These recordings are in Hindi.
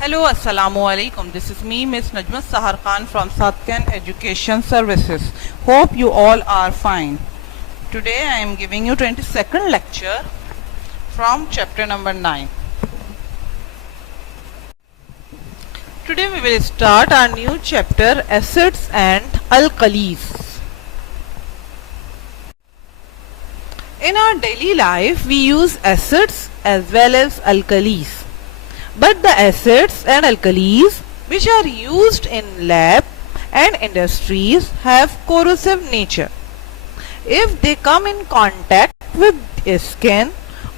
Hello, Assalamu alaikum. This is me, Miss Najma Sahar Khan from Satkan Education Services. Hope you all are fine. Today I am giving you 22nd lecture from chapter number 9. Today we will start our new chapter, Acids and Alkalis. In our daily life, we use acids as well as alkalis. But the acids and alkalis which are used in lab and industries have corrosive nature. If they come in contact with skin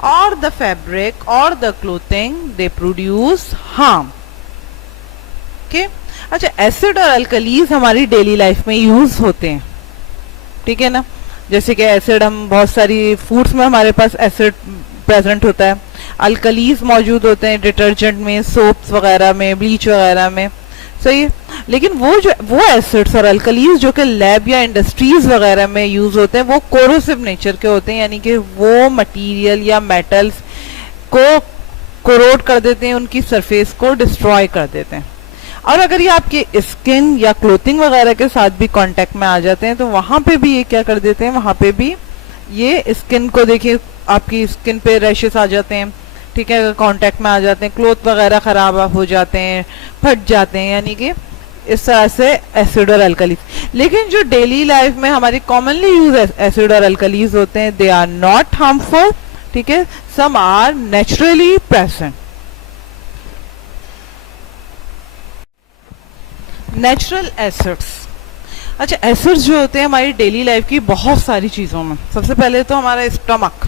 or the fabric or the clothing, they produce harm. Okay? अच्छा, एसिड और अल्कलीज हमारी डेली लाइफ में यूज होते हैं, ठीक है ना। जैसे कि एसिड हम बहुत सारी फूड्स में हमारे पास एसिड प्रेजेंट होता है, अल्कलीज मौजूद होते हैं डिटर्जेंट में, सोप्स वगैरह में, ब्लीच वगैरह में, सही है। लेकिन वो एसिड्स और अल्कलीज जो कि लैब या इंडस्ट्रीज वगैरह में यूज होते हैं वो कोरोसिव नेचर के होते हैं, यानी कि वो मटेरियल या मेटल्स को कोरोड कर देते हैं, उनकी सरफेस को डिस्ट्रॉय कर देते हैं। और अगर ये आपके स्किन या क्लोथिंग वगैरह के साथ भी कांटेक्ट में आ जाते हैं तो वहां पे भी ये क्या कर देते हैं, वहां पे भी ये स्किन को देखिए, आपकी स्किन पे रैशेस आ जाते हैं, ठीक है, अगर कांटेक्ट में आ जाते हैं, क्लोथ वगैरह खराब हो जाते हैं, फट जाते हैं, यानी कि इस तरह से एसिड और अल्कलीज। लेकिन जो डेली लाइफ में हमारी कॉमनली यूज एसिड और अल्कलीज होते हैं, दे आर नॉट हार्मफुल, ठीक है, some are naturally present. Natural acids, अच्छा, एसिड्स जो होते हैं हमारी डेली लाइफ की बहुत सारी चीज़ों में। सबसे पहले तो हमारा स्टमक,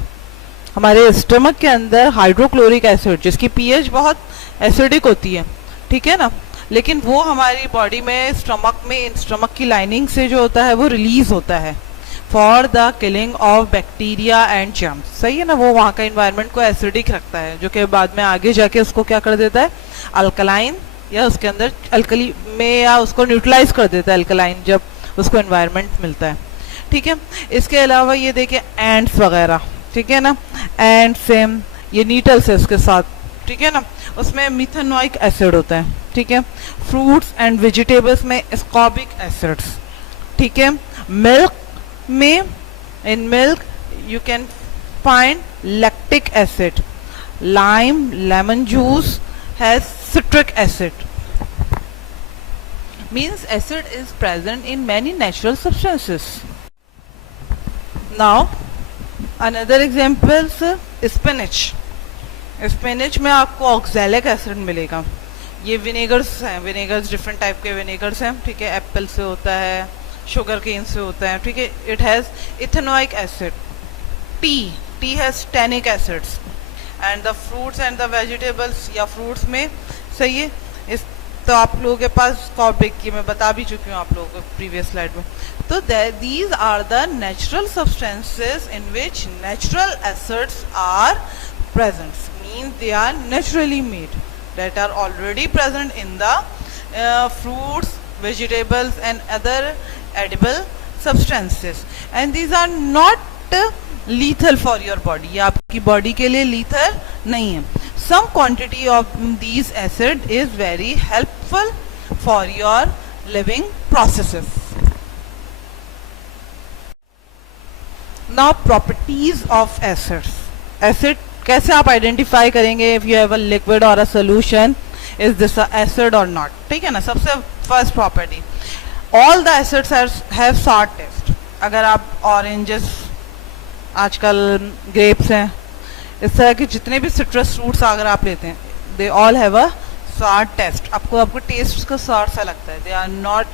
हमारे स्टमक के अंदर हाइड्रोक्लोरिक एसिड जिसकी पीएच बहुत एसिडिक होती है, ठीक है ना, लेकिन वो हमारी बॉडी में स्टमक की लाइनिंग से जो होता है वो रिलीज होता है for the killing of bacteria and germs, सही है ना। वो वहाँ का इन्वायरमेंट को एसिडिक रखता है, जो कि बाद में आगे जाके उसको क्या कर देता है, अल्कलाइन या उसके अंदर अल्कली में, या उसको न्यूट्रलाइज कर देता है अल्कलाइन जब उसको एनवायरनमेंट मिलता है, ठीक है। इसके अलावा ये देखिए एंड्स वगैरह, ठीक है ना, एंड सेम ये नीटल्स है उसके साथ, ठीक है ना, उसमें मिथेनोइक एसिड होता है, ठीक है। फ्रूट्स एंड वेजिटेबल्स में एस्कॉर्बिक एसिड्स, ठीक है। मिल्क में, in milk you can find lactic acid, lime, lemon juice has citric acid. Means acid is present in many natural substances. Now another examples, spinach. Spinach में आपको ऑक्सैलिक एसिड मिलेगा। ये विनेगर्स हैं, विनेगर्स डिफरेंट टाइप के विनेगर्स हैं, ठीक है, एप्पल से होता है, शुगर केन से होता है, ठीक है। It has ethanoic acid. T has tannic acids and the fruits and the vegetables या फ्रूट्स में, सही है। इस तो आप लोगों के पास स्कॉर्बिक की मैं बता भी चुकी हूँ आप लोगों को प्रीवियस स्लाइड में। तो these are the natural substances in which natural acids are present, mean they are naturally made, that are already present in the fruits, vegetables and other edible substances, and these are not lethal for your body, ये आपकी बॉडी के लिए लीथल नहीं है। Some quantity of these acid is very helpful for your living processes. Now properties of acids. Acid कैसे आप identify करेंगे if you have a liquid or a solution, is this a acid or not, ठीक है ना। सबसे first property, all the acids have SAR test. अगर आप oranges, आजकल grapes हैं, इस तरह के जितने भी सिट्रस फ्रूट्स अगर आप लेते हैं, दे ऑल हैव अ सार टेस्ट। आपको टेस्ट उसका सार सा लगता है, दे आर नॉट,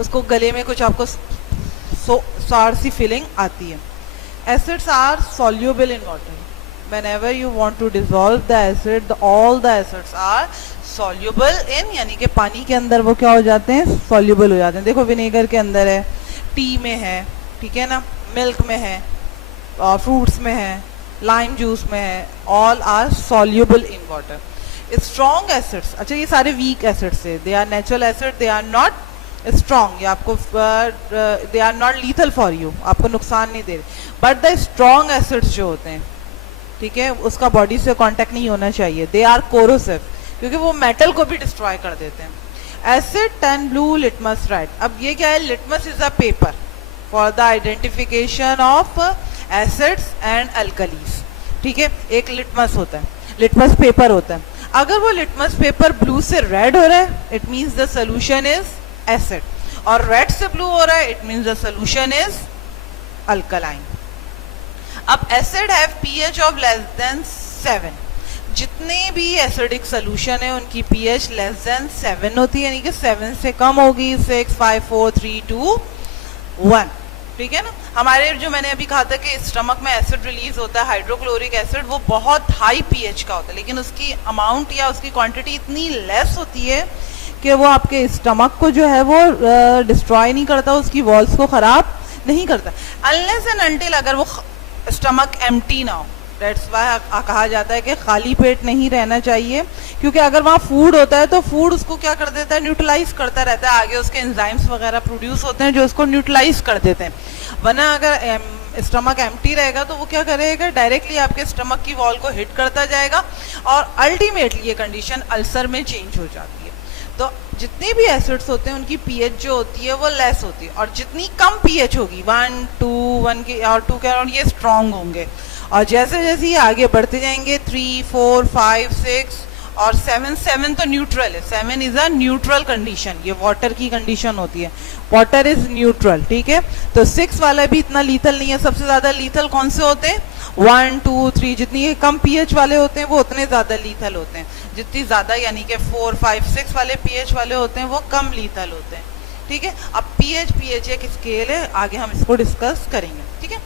उसको गले में कुछ आपको सार सी फीलिंग आती है। Acids are soluble in water, whenever you want to dissolve the acid, all the acids are soluble in, यानी कि पानी के अंदर वो क्या हो जाते हैं, सॉल्यूबल हो जाते हैं। देखो विनेगर के अंदर है, टी में है, ठीक है ना, मिल्क में है, फ्रूट्स में है, लाइम जूस में है, all are soluble in water. Strong acids, अच्छा ये सारे वीक एसिड्स है, they are natural acid, they are not strong, ये आपको they are not lethal for you, आपको नुकसान नहीं दे रहे। बट द स्ट्रॉन्ग एसिड्स जो होते हैं, ठीक है, उसका बॉडी से कांटेक्ट नहीं होना चाहिए, दे आर कोरोसिव, क्योंकि वो मेटल को भी डिस्ट्रॉय कर देते हैं. Asset turn blue litmus red. अब ये क्या है? Litmus is a paper for the identification of acids and alkalis. ठीक है, एक लिटमस होता है, लिटमस पेपर होता है. अगर वो लिटमस पेपर ब्लू से रेड हो रहा है, it means the solution is acid, और रेड से ब्लू हो रहा है, it means the solution is alkaline. अब acid have pH of less than 7. जितने भी एसिडिक सोल्यूशन है उनकी पीएच लेस देन 7 होती है, यानी कि 7 से कम होगी. 6, 5, 4, 3, 2, 1. ठीक है ना. हमारे जो मैंने अभी कहा था कि स्टमक में एसिड रिलीज होता है, हाइड्रोक्लोरिक एसिड, वो बहुत हाई पीएच का होता है, लेकिन उसकी अमाउंट या उसकी क्वांटिटी इतनी लेस होती है कि वो आपके स्टमक को जो है वो डिस्ट्रॉय नहीं करता, उसकी वॉल्स को खराब नहीं करता, अनलेस एंड अनटिल अगर वो स्टमक एम्प्टी ना हो. दैट्स व्हाई कहा जाता है कि खाली पेट नहीं रहना चाहिए, क्योंकि अगर वहाँ फूड होता है तो फूड उसको क्या कर देता है? न्यूट्रलाइज करता रहता है. आगे उसके एंजाइम्स वगैरह प्रोड्यूस होते हैं जो उसको न्यूट्रलाइज कर देते हैं. वरना अगर स्टमक एम्प्टी रहेगा तो वो क्या करेगा? डायरेक्टली आपके स्टमक की वॉल को हिट करता जाएगा, और अल्टीमेटली ये कंडीशन अल्सर में चेंज हो जाती है. तो जितने भी एसिड्स होते हैं उनकी पीएच जो होती है वो लेस होती है, और जितनी कम पीएच होगी 1, 2, 1 के और 2 के अराउंड, ये स्ट्रांग होंगे. और जैसे जैसे ये आगे बढ़ते जाएंगे 3, 4, 5, 6 और 7 तो न्यूट्रल है. 7 इज अ न्यूट्रल कंडीशन, ये वाटर की कंडीशन होती है, वाटर इज न्यूट्रल. ठीक है, तो 6 वाला भी इतना लीथल नहीं है. सबसे ज्यादा लीथल कौन से होते हैं? 1, 2, 3. जितनी कम पीएच वाले होते हैं वो उतने ज्यादा लीथल होते हैं. जितनी ज्यादा यानी कि 4, 5, 6 वाले पीएच वाले होते हैं वो कम लीथल होते हैं. ठीक है, अब पीएच एक स्केल है, आगे हम इसको डिस्कस करेंगे. ठीक है,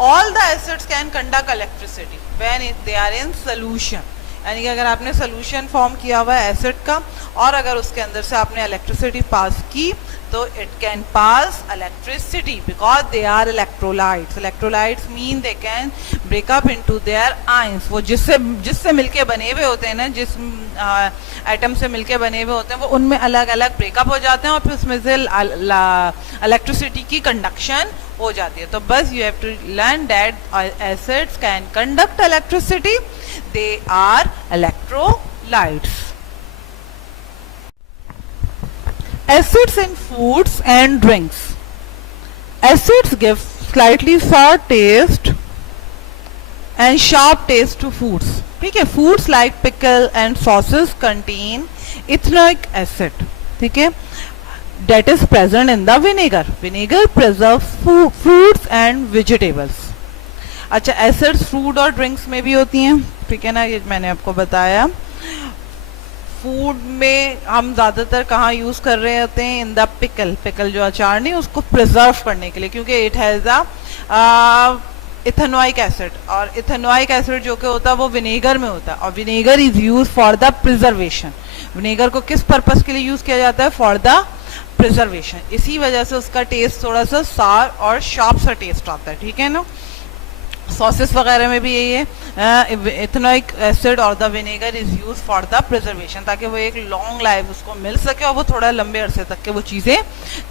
all the acids can conduct electricity when they are in solution. यानी कि अगर आपने सोल्यूशन फॉर्म किया हुआ है एसिड का, और अगर उसके अंदर से आपने इलेक्ट्रिसिटी पास की, तो it can pass electricity because they are electrolytes. Electrolytes mean they can break up into their ions. वो जिससे मिलके बने हुए होते हैं ना, जिस एटम से मिलके बने हुए होते हैं, वो उनमें अलग अलग ब्रेकअप हो जाते हैं, और फिर उसमें से इलेक्ट्रिसिटी की कंडक्शन हो जाती है. तो बस you have to learn that acids can conduct electricity, they are electrolytes. Acids in foods and drinks. Acids give slightly sour taste and sharp taste to foods. ठीक है, foods like pickle and sauces contain ethanoic acid. ठीक है, that is present in the vinegar. Vinegar preserves fruits and vegetables. अच्छा, एसिड्स फ्रूट और ड्रिंक्स में भी होती हैं. ठीक है ना, ये मैंने आपको बताया. फूड में हम ज़्यादातर कहाँ यूज़ कर रहे होते हैं? इन द पिकल जो अचार नहीं, उसको प्रिजर्व करने के लिए, क्योंकि it has a ethanoic acid, और इथेनोइक एसिड जो कि होता है वो विनेगर में होता है, और vinegar is use for the preservation. Vinegar को किस पर्पस के लिए यूज़ किया जाता है? For the preservation. इसी वजह से उसका टेस्ट थोड़ा सा सार और शार्प सा टेस्ट आता है. ठीक है ना. सॉसेस वगैरह में भी यही है, इथेनोइक एसिड और the vinegar is use for the preservation, ताकि वो एक लॉन्ग लाइफ उसको मिल सके और वो थोड़ा लंबे अरसे तक के वो चीज़ें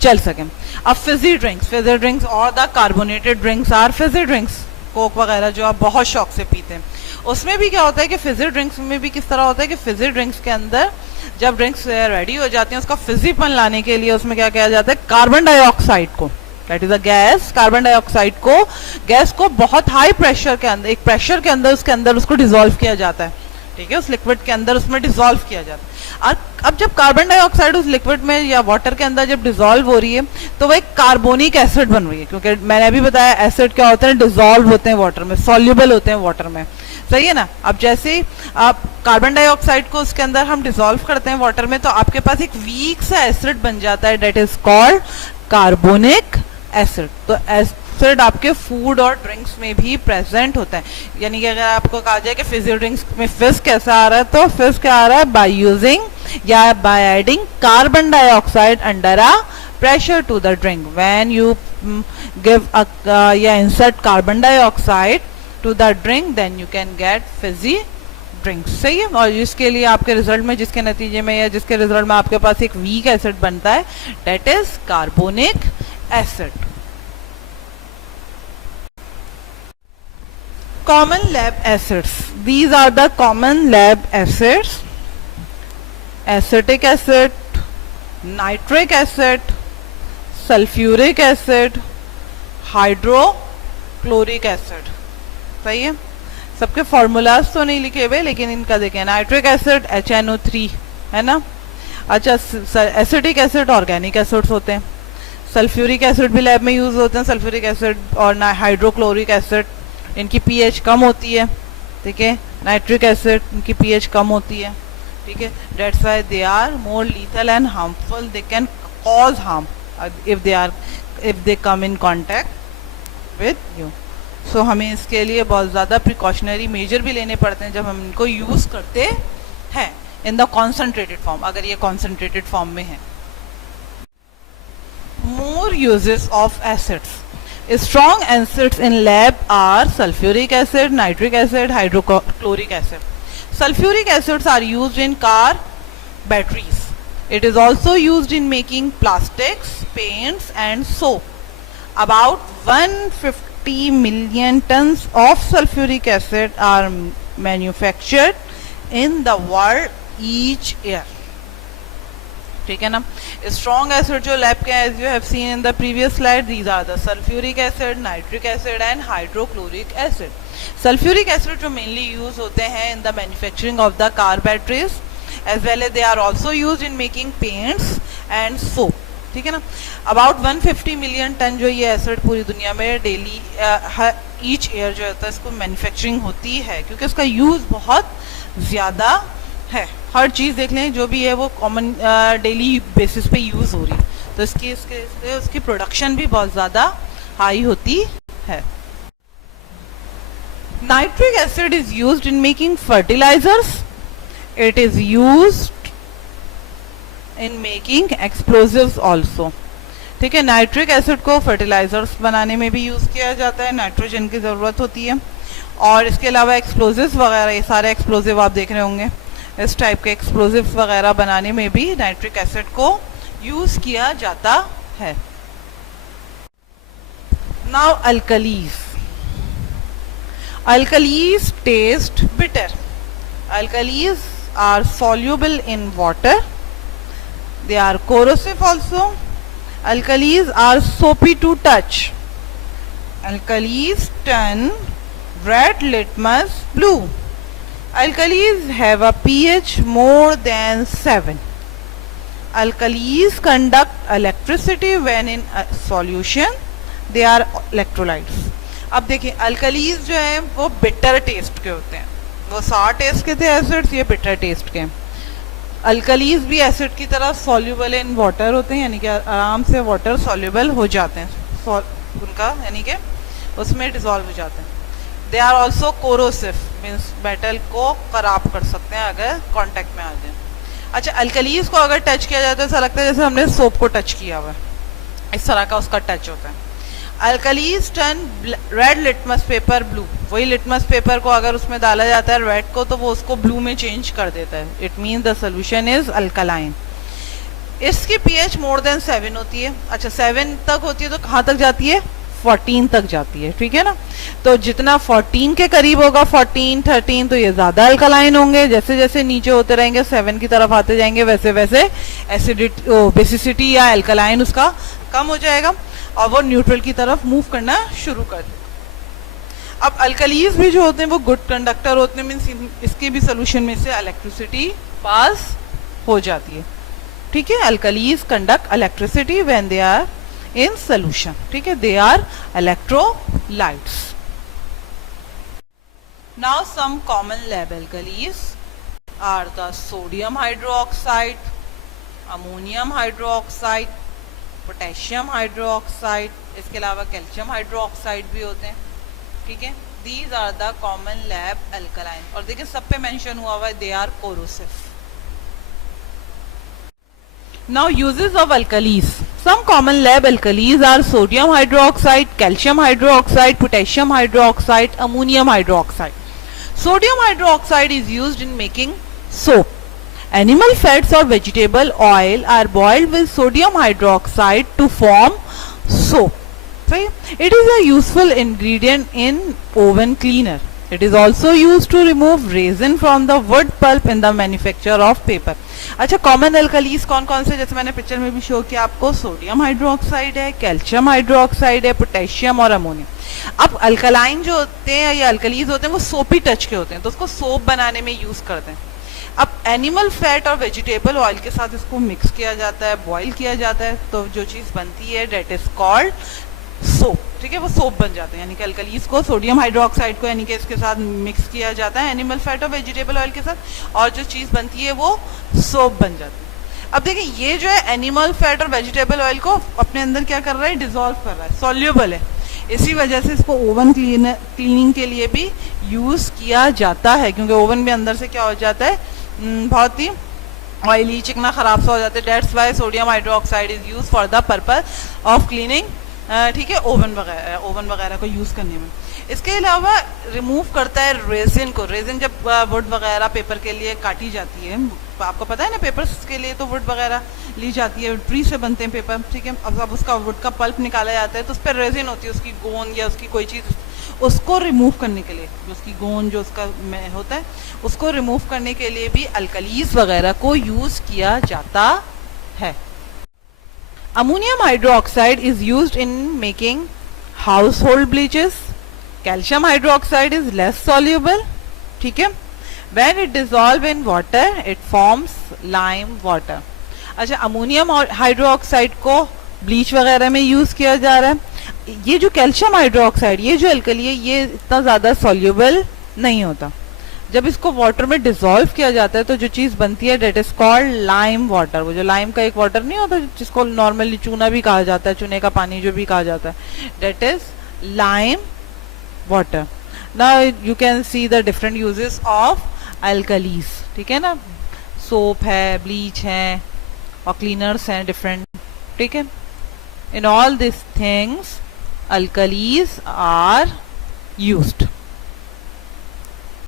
चल सकें. अब फिजी ड्रिंक्स और the carbonated drinks are fizzy drinks. Coke वगैरह जो आप बहुत शौक से पीते हैं, उसमें भी क्या होता है कि फिजी ड्रिंक्स में भी किस तरह होता है कि फिजी ड्रिंक्स के अंदर जब ड्रिंक्स रेडी हो जाती हैं, उसका फिजीपन लाने के लिए उसमें क्या किया जाता है? कार्बन डाइऑक्साइड को, that is a gas, carbon dioxide को, गैस को बहुत हाई प्रेशर के अंदर, एक प्रेशर के अंदर उसके अंदर उसको डिसॉल्व किया जाता है. ठीक है, उस लिक्विड के अंदर उसमें डिसॉल्व किया जाता है. और अब जब कार्बन डाइऑक्साइड उस लिक्विड में या वाटर के अंदर जब डिसॉल्व हो रही है, तो वह एक कार्बोनिक एसिड बन रही है, क्योंकि मैंने अभी बताया एसिड क्या होते हैं? डिसॉल्व होते हैं वाटर में, सॉल्युबल होते हैं वाटर में. सही है ना. अब जैसे आप कार्बन डाइऑक्साइड को उसके अंदर हम डिसॉल्व करते हैं वाटर में, तो आपके पास एक वीक सा एसिड बन जाता है, that is called carbonic acid. तो एसिड आपके फूड और ड्रिंक्स में भी प्रेजेंट होता है. यानी कि अगर आपको कहा जाए कि फिजी ड्रिंक्स में फिज कैसा आ रहा है, तो फिज क्या आ रहा है? बाय यूजिंग या by adding carbon dioxide under a pressure to the drink. When you give insert carbon dioxide to the drink, then you can get fizzy drinks. सही है. और इसके लिए आपके रिजल्ट में, जिसके नतीजे में या जिसके रिजल्ट में आपके पास एक वीक एसिड बनता है, that is carbonic acid. Common lab acids. These are the common lab acids. Acetic acid, nitric acid, sulphuric acid, hydrochloric acid. सही है, सबके फॉर्मूलाज तो नहीं लिखे हुए लेकिन इनका देखें, नाइट्रिक एसिड HNO3 है ना। अच्छा, एसिटिक एसिड ऑर्गेनिक एसिड्स होते हैं, सल्फ्यूरिक एसिड भी लैब में यूज होते हैं, सल्फ्यूरिक एसिड और हाइड्रोक्लोरिक एसिड इनकी pH कम होती है, ठीक है। नाइट्रिक एसिड इनकी pH कम होती है, ठीक है। That's why they are more lethal and harmful, they can cause harm if they come in contact with you. So हमें इसके लिए बहुत ज़्यादा प्रिकॉशनरी मेजर भी लेने पड़ते हैं जब हम इनको यूज़ करते हैं इन द कॉन्सेंट्रेटेड फॉर्म, अगर ये कॉन्सेंट्रेटेड फॉर्म में है। More uses of acids. Strong acids in lab are sulfuric acid, nitric acid, hydrochloric acid. Sulfuric acids are used in car batteries. It is also used in making plastics, paints and soap. About 150 million tons of sulfuric acid are manufactured in the world each year. ठीक है ना। स्ट्रॉन्ग एसिड जो लैब के, as you have seen in the previous slide, these are the sulphuric acid, nitric acid and hydrochloric acid. Sulphuric acid जो मेनली यूज होते हैं in the manufacturing of the car batteries, as well as they are also use in making paints and soap, ठीक है ना। अबाउट 150 मिलियन टन जो ये एसिड पूरी दुनिया में डेली ईच ईयर जो होता है इसको मैन्युफैक्चरिंग होती है, क्योंकि इसका यूज बहुत ज़्यादा है। हर चीज़ देख लें जो भी है वो कॉमन डेली बेसिस पे यूज़ हो रही, तो उसकी प्रोडक्शन भी बहुत ज़्यादा हाई होती है। Nitric acid is used in making fertilisers, it is used in making explosives also, ठीक है। नाइट्रिक एसिड को फर्टिलाइजर्स बनाने में भी यूज़ किया जाता है, नाइट्रोजन की ज़रूरत होती है। और इसके अलावा एक्सप्लोजिव्स वगैरह, ये सारे एक्सप्लोजिव आप देख रहे होंगे, इस टाइप के एक्सप्लोजिव्स वगैरह बनाने में भी नाइट्रिक एसिड को यूज किया जाता है। Now alkalis. Alkalis taste bitter. Alkalis are soluble in water, they are corrosive also. Alkalis are soapy to touch. Alkalis turn red litmus blue. Alkalis have a pH more than 7. Alkalis conduct electricity when in a solution. They are electrolytes. अब देखिए, अल्कलीज जो है वो बिटर टेस्ट के होते हैं, वो सार टेस्ट के थे एसिड्स, ये बिटर टेस्ट के। अल्कलीज भी एसिड की तरह सॉल्यूबल इन वाटर होते हैं, यानी कि आराम से वाटर सॉल्यूबल हो जाते हैं उनका, यानी कि उसमें डिजॉल्व हो जाते हैं। They are also corrosive, means metal को खराब कर सकते हैं अगर कांटेक्ट में आ जाए। अच्छा, अल्कलीज को अगर टच किया जाए तो ऐसा लगता है जैसे हमने सोप को टच किया हुआ है, इस तरह का उसका टच होता है। Alkalis turn red litmus paper blue, वही लिटमस पेपर को अगर उसमें डाला जाता है रेड को, तो वो उसको ब्लू में चेंज कर देता है। It means the solution is alkaline. इसकी पीएच मोर देन 7 होती है। अच्छा, 7 तक होती है तो कहाँ तक जाती है? 14 तक जाती है, ठीक है ना। तो जितना 14 के करीब होगा, 14, 13, तो ये ज्यादा अल्कलाइन होंगे। जैसे जैसे नीचे होते रहेंगे, 7 की तरफ आते जाएंगे, वैसे वैसे एसिडिटी, बेसिसिटी या अल्कलाइन उसका कम हो जाएगा और वो न्यूट्रल की तरफ मूव करना शुरू कर देगा। अब अल्कलीज भी जो होते हैं वो गुड कंडक्टर होते हैं, मीन्स इसके भी सोल्यूशन में से इलेक्ट्रिसिटी पास हो जाती है, ठीक है। Alkalis conduct electricity when they are in solution, ठीक है, they are electrolytes. Now some common lab alkalis are the sodium hydroxide, ammonium hydroxide, potassium hydroxide, इसके अलावा कैल्शियम हाइड्रोक्साइड भी होते हैं, ठीक है। These are the common lab alkaline, और देखिए सब पे मेंशन हुआ हुआ है they are corrosive. Now uses of alkalis. Some common lab alkalis are sodium hydroxide, calcium hydroxide, potassium hydroxide, ammonium hydroxide. Sodium hydroxide is used in making soap. Animal fats or vegetable oil are boiled with sodium hydroxide to form soap. It is a useful ingredient in oven cleaner. It is also used to remove resin from the wood pulp in the manufacture of paper. अच्छा, कॉमन अल्कलीज कौन कौन से, जैसे मैंने पिक्चर में भी शो किया आपको, सोडियम हाइड्रोक्साइड है, कैल्शियम हाइड्रोक्साइड है, पोटेशियम और अमोनियम। अब अल्कलाइन जो होते हैं या अल्कलीज होते हैं वो सोपी टच के होते हैं, तो उसको सोप बनाने में यूज करते हैं। अब एनिमल फैट और वेजिटेबल ऑयल के साथ इसको मिक्स किया जाता है, बॉईल किया जाता है, तो जो चीज बनती है डेट इज कॉल्ड सोप। ठीक है, वो सोप बन जाते हैं, यानी कि अल्कलीज को, सोडियम हाइड्रोक्साइड को यानी कि इसके साथ मिक्स किया जाता है एनिमल फैट और वेजिटेबल ऑयल के साथ, और जो चीज बनती है वो सोप बन जाती है। अब देखिए, ये जो है एनिमल फैट और वेजिटेबल ऑयल को अपने अंदर क्या कर रहा है, डिसॉल्व कर रहा है, सॉल्युबल है, इसी वजह से इसको ओवन क्लीनिंग के लिए भी यूज किया जाता है, क्योंकि ओवन में अंदर से क्या हो जाता है, बहुत ही ऑयली, चिकना, खराब सा हो जाता है। That's why sodium hydroxide is use for the purpose of cleaning. ठीक है, ओवन वगैरह को यूज करने में। इसके अलावा रिमूव करता है रेजिन को। रेजिन जब वुड वगैरह पेपर के लिए काटी जाती है, आपको पता है ना, पेपर्स के लिए तो वुड वगैरह ली जाती है, ट्री से बनते हैं पेपर। ठीक है, अब उसका वुड का पल्प निकाला जाता है, तो उस पर रेजिन होती है, उसकी गोंद या उसकी कोई चीज़, उसको रिमूव करने के लिए, जो उसकी गोंद जो उसका होता है, उसको रिमूव करने के लिए भी अल्कलीज वगैरह को यूज किया जाता है। Ammonium hydroxide is used in making household bleaches. Calcium hydroxide is less soluble. ठीक है, when it dissolve in water it forms lime water. अच्छा, अमोनियम हाइड्रोक्साइड को ब्लीच वगैरह में यूज किया जा रहा है। ये जो कैल्शियम हाइड्रोक्साइड, ये जो अल्कली है, ये इतना ज्यादा सॉल्युबल नहीं होता। जब इसको वाटर में डिसॉल्व किया जाता है तो जो चीज बनती है that is called lime water. वो जो लाइम का एक वाटर नहीं होता जिसको नॉर्मली चूना भी कहा जाता है, चूने का पानी जो भी कहा जाता है, that is lime water. Now you can see the different uses of alkalis. ठीक है ना, सोप है, ब्लीच है और क्लीनर्स हैं डिफरेंट। ठीक है, in all this things alkalis are used.